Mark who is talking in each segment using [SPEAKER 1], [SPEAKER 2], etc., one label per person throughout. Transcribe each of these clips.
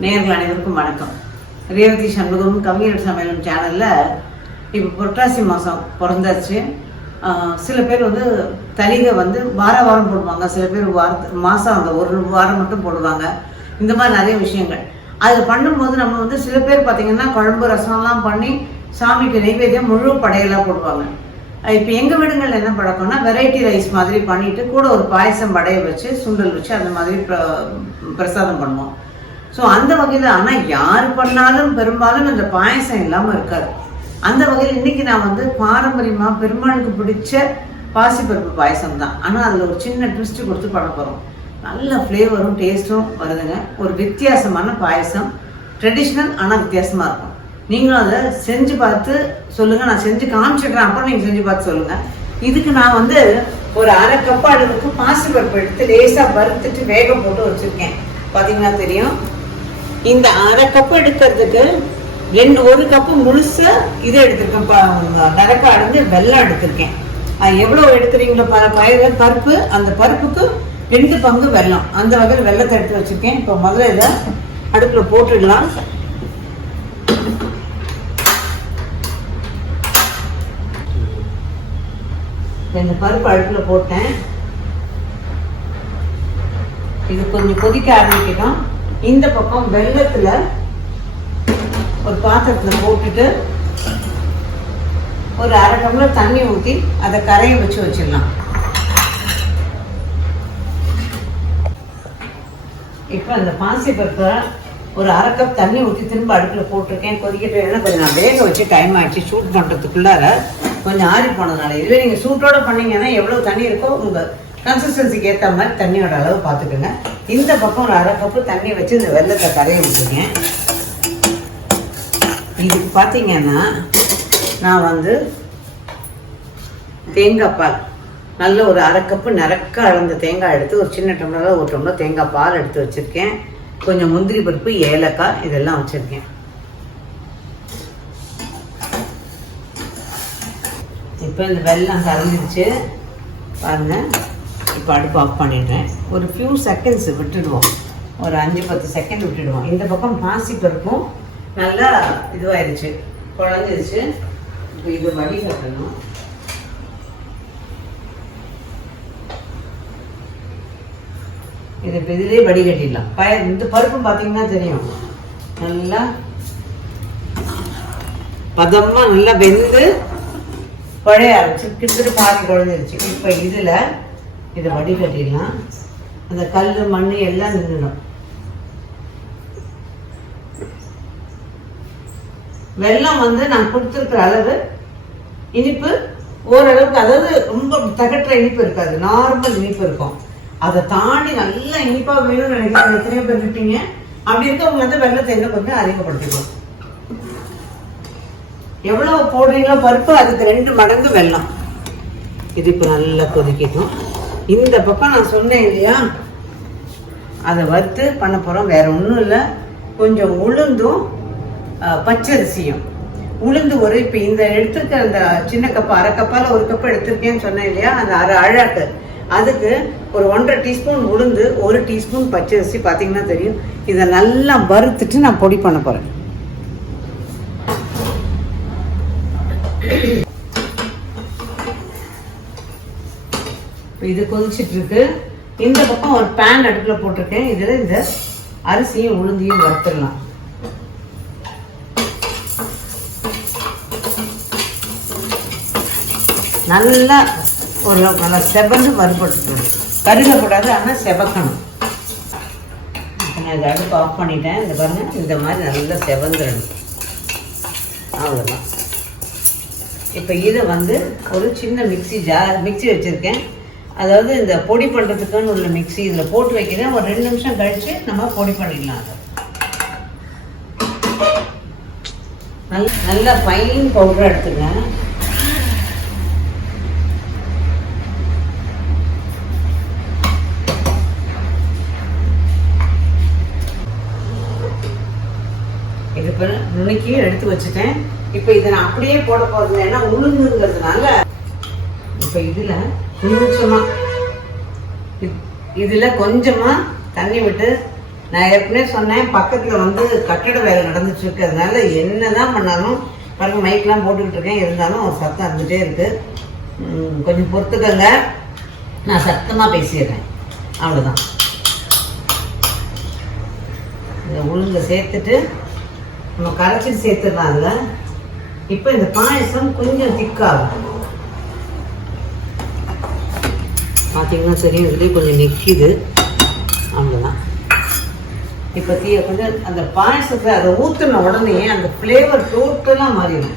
[SPEAKER 1] நேர்கள் அனைவருக்கும் வணக்கம். ரேவதி சண்முகம் கவிஞர் சமையலும் சேனலில் இப்போ புரட்டாசி மாதம் பிறந்தாச்சு. சில பேர் வந்து தலிகை வந்து வார வாரம் போடுவாங்க. சில பேர் வார மாதம் அந்த ஒரு வாரம் மட்டும் போடுவாங்க. இந்த மாதிரி நிறைய விஷயங்கள். அதில் பண்ணும்போது நம்ம வந்து சில பேர் பார்த்திங்கன்னா குழம்பு ரசம்லாம் பண்ணி சாமிக்கு நைவேத்தியம் முழு படையெல்லாம் போடுவாங்க. இப்போ எங்கள் வீடுங்களில் என்ன பழக்கம்னா வெரைட்டி ரைஸ் மாதிரி பண்ணிட்டு கூட ஒரு பாயசம் படைய வச்சு சுண்டல் வச்சு அந்த மாதிரி பிர- பிரசாதம் பண்ணுவோம். ஸோ அந்த வகையில் ஆனால் யார் பண்ணாலும் பெரும்பாலும் அந்த பாயசம் இல்லாமல் இருக்காது. அந்த வகையில் இன்னைக்கு நான் வந்து பாரம்பரியமாக பெருமாளுக்கு பிடிச்ச பாசிப்பருப்பு பாயசம் தான். ஆனால் அதில் ஒரு சின்ன ட்விஸ்ட்டு கொடுத்து பண்ண போகிறோம் நல்ல ஃப்ளேவரும் டேஸ்ட்டும் வருதுங்க. ஒரு வித்தியாசமான பாயசம். ட்ரெடிஷ்னல் ஆனால் வித்தியாசமாக இருக்கும். நீங்களும் அதை செஞ்சு பார்த்து சொல்லுங்கள் நான் செஞ்சு காமிச்சிடுறேன் அப்புறம் நீங்கள் செஞ்சு பார்த்து சொல்லுங்கள் இதுக்கு நான் வந்து ஒரு அரை கப் அளவுக்கு பாசிப்பருப்பு எடுத்து லேசாக வறுத்துட்டு வேக போட்டு வச்சுருக்கேன். பார்த்தீங்கன்னா தெரியும்? இந்த அரை கப்பு எடுக்கிறதுக்கு ரெண்டு ஒரு கப்பு முழுசா இது எடுத்திருக்கேன் ப- அடைஞ்சு வெல்லம் எடுத்திருக்கேன். அது எவ்வளோ எடுக்கிறீங்களோ பயிர பருப்பு அந்த பருப்புக்கு ரெண்டு பங்கு வெல்லம் அந்த வகையில் வெல்லத்தை எடுத்து வச்சிருக்கேன். இப்போ முதல்ல இதை அடுப்பில் போட்டுடலாம். இந்த பருப்பு அடுப்பில் போட்டேன். இது கொஞ்சம் கொதிக்க ஆரம்பிக்கட்டும். இந்த பக்கம் வெள்ளத்துல ஒரு பாத்திரத்துல போட்டுட்டு ஒரு அரை டம்ளர் தண்ணி ஊற்றி அதை கரைய வச்சு வச்சிடலாம். இப்போ அந்த பாசி பருப்பை ஒரு அரை கப் தண்ணி ஊற்றி திரும்ப அடுப்பில் போட்டிருக்கேன். கொதிக்கிட்டு ஏன்னா கொஞ்சம் நான் வேக வச்சு டைம் ஆயிடுச்சு சூட் பண்ணுறதுக்குள்ளார கொஞ்சம் ஆறி போனதுனால இதுவே நீங்கள் சூட்டோட பண்ணீங்கன்னா எவ்வளோ தண்ணி இருக்கோ உங்கள் கன்சிஸ்டன்சிக்கு ஏற்ற மாதிரி தண்ணியோட அளவு பார்த்துக்கோங்க. இந்த பக்கம் ஒரு அரை கப்பு தண்ணி வச்சு இந்த வெள்ளத்தை கரைய விட்டுருங்க. இதுக்கு பார்த்தீங்கன்னா நான் வந்து தேங்காய் பால் நல்ல ஒரு அரை கப்பு நிறக்க அளந்த தேங்காய் எடுத்து ஒரு சின்ன டம்ளரில் ஒரு டம்ளர் தேங்காய் பால் எடுத்து வச்சுருக்கேன். கொஞ்சம் முந்திரி பருப்பு ஏலக்காய் இதெல்லாம் வச்சுருக்கேன். இப்போ இந்த வெள்ளம் கரைஞ்சிருச்சு. பாருங்க. இப்போ அடுப்பு ஆஃப் பண்ணிடுறேன். ஒரு ஃபியூ செகண்ட்ஸ் விட்டுடுவோம். ஒரு அஞ்சு பத்து செகண்ட் விட்டுடுவோம். இந்த பக்கம் பாசி பருப்பும் நல்லா இதுவாயிருச்சு. குழஞ்சிருச்சு. இப்போ இது வடிகட்டணும் இது இப்போ இதிலே வடிகட்டிடலாம் பய இந்த பருப்பும் பார்த்தீங்கன்னா தெரியும். நல்லா பதமாக நல்லா வெந்து குழைய ஆரம்பிச்சு கிட்டத்தட்ட பாதி குழஞ்சிருச்சு. இப்போ இதில் இதை வடிகட்டிடலாம் அந்த கல் மண் எல்லாம் நின்றுடும் வெள்ளம் வந்து நான் கொடுத்துருக்குற அளவு இனிப்பு ஓரளவுக்கு அதாவது ரொம்ப தகட்டுற இனிப்பு இருக்காது. நார்மல் இனிப்பு இருக்கும். அதை தாண்டி நல்லா இனிப்பா வேணும்னு நினைக்கிறாங்க எத்தனையோ பேர் இருப்பீங்க. அப்படி இருக்கவங்க வந்து வெள்ளத்தை என்ன கொஞ்சம் அதிகப்படுத்திக்கும் எவ்வளவு போடுறீங்களோ பருப்பு அதுக்கு ரெண்டு மடங்கு வெள்ளம். இது இப்போ நல்லா கொதிக்கட்டும். இந்த பக்கம் நான் சொன்னேன் இல்லையா? அதை வறுத்து பண்ண போகிறோம் வேறு ஒன்றும் இல்லை. கொஞ்சம் உளுந்தும் பச்சரிசியும். உளுந்து ஒரு இப்போ இந்த எடுத்துருக்க அந்த சின்ன கப்பு அரை கப்பால் ஒரு கப்பு எடுத்திருக்கேன்னு சொன்னேன் இல்லையா? அந்த அரை அழகு அதுக்கு ஒரு ஒன்றரை டீஸ்பூன் உளுந்து ஒரு டீஸ்பூன் பச்சரிசி பார்த்தீங்கன்னா தெரியும். இதை நல்லா வறுத்துட்டு நான் பொடி பண்ண போகிறேன் இது கொதிச்சிட்டு இருக்கு. இந்த பக்கம் ஒரு பேன் அடுப்பில் போட்டிருக்கேன். இதில் இந்த அரிசியும் உளுந்தியும் வறுத்துடலாம். நல்லா ஒரு நல்லா செவந்து வறுபட்டுக்கணும் கருகக்கூடாது ஆனால் செவக்கணும். இப்போ நான் இந்த அடுப்பு ஆஃப் பண்ணிட்டேன். இந்த பாருங்க இந்த மாதிரி நல்லா செவந்துடணும். அவ்வளோதான் இப்போ இதை வந்து ஒரு சின்ன மிக்சி ஜார் மிக்ஸி வச்சுருக்கேன். அதாவது இந்த பொடி பண்ணுறதுக்குன்னு உள்ள மிக்சி இதில் போட்டு வைக்கிறேன். ஒரு ரெண்டு நிமிஷம் கழித்து நம்ம பொடி பண்ணிடலாம் அதை. நல்ல நல்லா ஃபைன் பவுடர் எடுத்துங்க இது இப்போ நுணுக்கி எடுத்து வச்சுட்டேன். இப்போ இதை நான் அப்படியே போட போகிறது ஏன்னா உளுந்துங்கிறதுனால இப்போ இதில் கொஞ்சமாக இதில் கொஞ்சமாக தண்ணி விட்டு நான் ஏற்கனவே சொன்னேன் பக்கத்தில் வந்து கட்டட வேலை நடந்துட்டு இருக்கிறதுனால என்ன தான் பண்ணாலும் பாருங்கள் மைக்லாம் போட்டுக்கிட்டு இருக்கேன். இருந்தாலும் சத்தம் இருந்துகிட்டே இருக்குது கொஞ்சம் பொறுத்துக்கங்க. நான் சத்தமாக பேசிடுறேன். அவ்வளோதான் இந்த உளுந்த சேர்த்துட்டு நம்ம கரைச்சி சேர்த்துடலாம் அதில் இப்போ இந்த பாயசம் கொஞ்சம் திக்காகும் பார்த்தீங்கன்னா தெரியும் இதுலேயே கொஞ்சம் நிற்கிது அவ்வளோதான் இப்போ தீய கொஞ்சம் அந்த பாயசத்தை அதை ஊற்றின உடனே அந்த ஃப்ளேவர் டோட்டலாக மாறிடும்.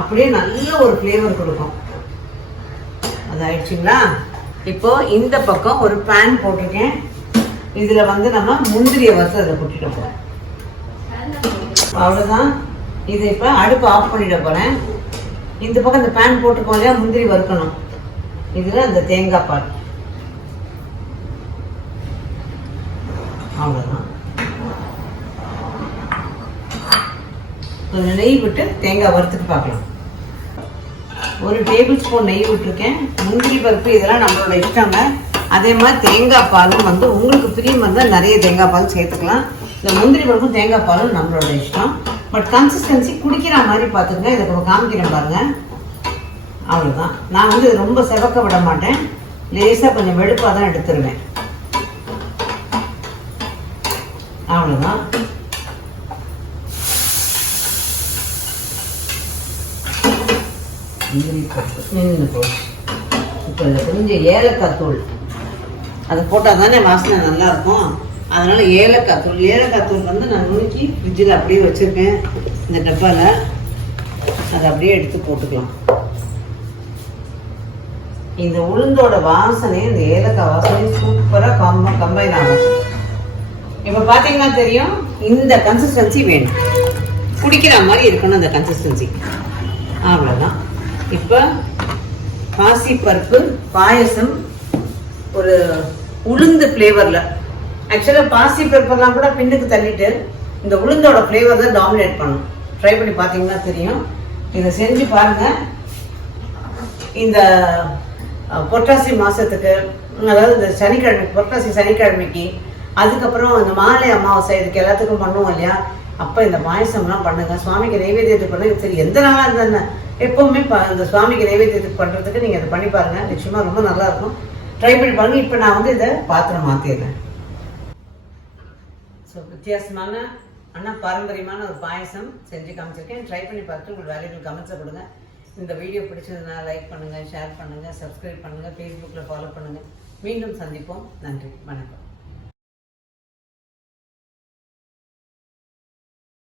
[SPEAKER 1] அப்படியே நல்ல ஒரு ஃப்ளேவர் கொடுக்கும். அது ஆயிடுச்சுங்களா இப்போ இந்த பக்கம் ஒரு பேன் போட்டிருக்கேன். இதில் வந்து நம்ம முந்திரியை வறுத்து அதை கொட்டிட போகிறோம் அவ்வளோதான் இதை இப்போ அடுப்பு ஆஃப் பண்ணிட போகிறேன் இந்த பக்கம் இந்த பேன் போட்டுக்கோ இல்லையா முந்திரி வறுக்கணும். இதில் அந்த தேங்காய் பால் அவ்வளோதான் கொஞ்சம் நெய் விட்டு தேங்காய் வறுத்துட்டு பார்க்கலாம். ஒரு டேபிள் ஸ்பூன் நெய் விட்டுருக்கேன். முந்திரி பருப்பு இதெல்லாம் நம்மளோட இஷ்டங்க அதே மாதிரி தேங்காய் பாலும் வந்து உங்களுக்கு பிரியம் இருந்தால் நிறைய தேங்காய் பால் சேர்த்துக்கலாம். இந்த முந்திரி பருப்பும் தேங்காய் பாலும் நம்மளோட இஷ்டம். பட் கன்சிஸ்டன்சி குடிக்கிற மாதிரி பார்த்துங்க இதை நம்ம காமிக்கிறேன் பாருங்கள் அவ்வளோதான் நான் வந்து ரொம்ப செவக்க விட மாட்டேன். லேசாக கொஞ்சம் வெளுப்பாக தான் எடுத்துருவேன். அவ்வளோதான் இப்போ இதில் கொஞ்சம் ஏலக்காய் தூள். அதை போட்டால் தானே வாசனை நல்லா இருக்கும் அதனால ஏலக்காய் தூள். ஏலக்காய் தூள் வந்து நான் நுணுக்கி ஃப்ரிட்ஜில் அப்படியே வச்சுருக்கேன். இந்த டப்பாவில் அதை அப்படியே எடுத்து போட்டுக்கலாம். இந்த உளுந்தோட வாசனை இந்த ஏலக்காய் வாசனை சூப்பராக கம்ப கம்பைன் ஆகும். இப்போ பார்த்தீங்கன்னா தெரியும் இந்த கன்சிஸ்டன்சி வேணும். குடிக்கிற மாதிரி இருக்கணும் அந்த கன்சிஸ்டன்சி அவ்வளோதான் இப்போ பாசிப்பருப்பு பாயசம் ஒரு உளுந்து ஃப்ளேவரில் ஆக்சுவலாக பாசி பருப்பெல்லாம் கூட பின்னுக்கு தள்ளிட்டு இந்த உளுந்தோட ஃப்ளேவர் தான் டாமினேட் பண்ணும். ட்ரை பண்ணி பார்த்தீங்கன்னா தெரியும். இதை செஞ்சு பாருங்கள் இந்த பொட்டாசி மாதத்துக்கு அதாவது இந்த சனிக்கிழமை பொட்டாசி சனிக்கிழமைக்கு அதுக்கப்புறம் இந்த மாலை அமாவாசை இதுக்கு எல்லாத்துக்கும் பண்ணுவோம் இல்லையா? அப்போ இந்த பாயசம்லாம் பண்ணுங்க. சுவாமிக்கு நைவேத்தியத்துக்கு பண்ணுங்க. சரி எந்த நாளாக இருந்தா எப்போவுமே ப- இந்த சுவாமிக்கு நைவேத்தியத்துக்கு பண்ணுறதுக்கு நீங்கள் அதை பண்ணி பாருங்கள் நிச்சயமாக ரொம்ப நல்லா இருக்கும். ட்ரை பண்ணி பாருங்க. இப்போ நான் வந்து இதை பாத்திரம் மாற்றிடுறேன் ஸோ வித்தியாசமான ஆனால் பாரம்பரியமான ஒரு பாயசம் செஞ்சு காமிச்சிருக்கேன். ட்ரை பண்ணி பார்த்துட்டு உங்கள் வேலைகள் கமெண்ட்ஸை கொடுங்க. இந்த வீடியோ பிடிச்சதுன்னா லைக் பண்ணுங்கள் ஷேர் பண்ணுங்கள் சப்ஸ்கிரைப் பண்ணுங்கள் ஃபேஸ்புக்கில் ஃபாலோ பண்ணுங்கள் மீண்டும் சந்திப்போம். நன்றி. வணக்கம்.